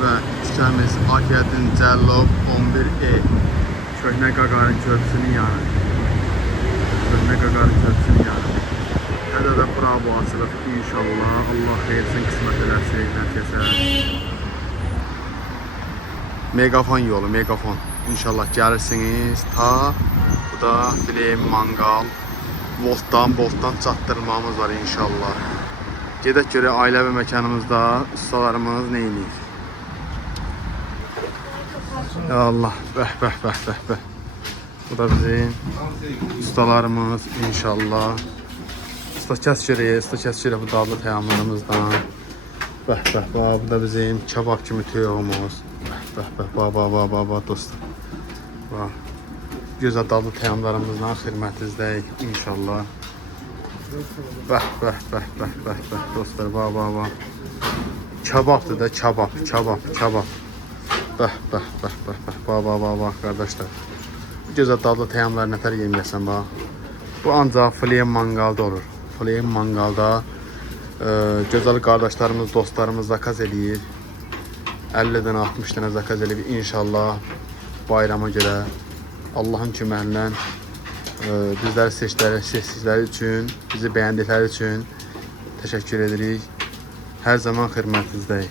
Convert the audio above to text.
və içkəmiz Akiyətin Cəllov 11E Köhnə Qaqarın Körpüsünün yanı. Köhnə Qaqarın Körpüsünün yanı. Hədə də bravo açılıb inşallah. Allah xeyirsin, qismət eləsin, nəticəsə. Megafon yolu, megafon. İnşallah gəlirsiniz. Ta bu da Flame Mangal. Boltdan çatdırmamız var inşallah. Gedək görək ailəvi məkanımızda ustalarımız nə edir? Ya Allah, bəh. Bu da bizim ustalarımız inşallah. Usta kəs görək bu dadlı təyyamlarımızdan. Bəh, bu da bizim kebab kimi tüyğümüz. Bəh, dostlar. Gözəl dadlı təyyamlarımızdan xidmətinizdəyik inşallah. Bəh, dostlar, Kebabdır da, kebab. Bəh, qardaşlar. Gözəl dadlı təyyamlar nətər yeməyəsən, bax. Bu ancaq Flame Mangalda olur. Flame Mangalda gözəl qardaşlarımız, dostlarımız zakaz edir. 50 dənə, 60 dənə zakaz edir inşallah bayrama görə. Allahın köməyilə bizləri seçdikləri üçün, bizi bəyəndikləri üçün təşəkkür edirik. Hər zaman xidmətinizdəyik.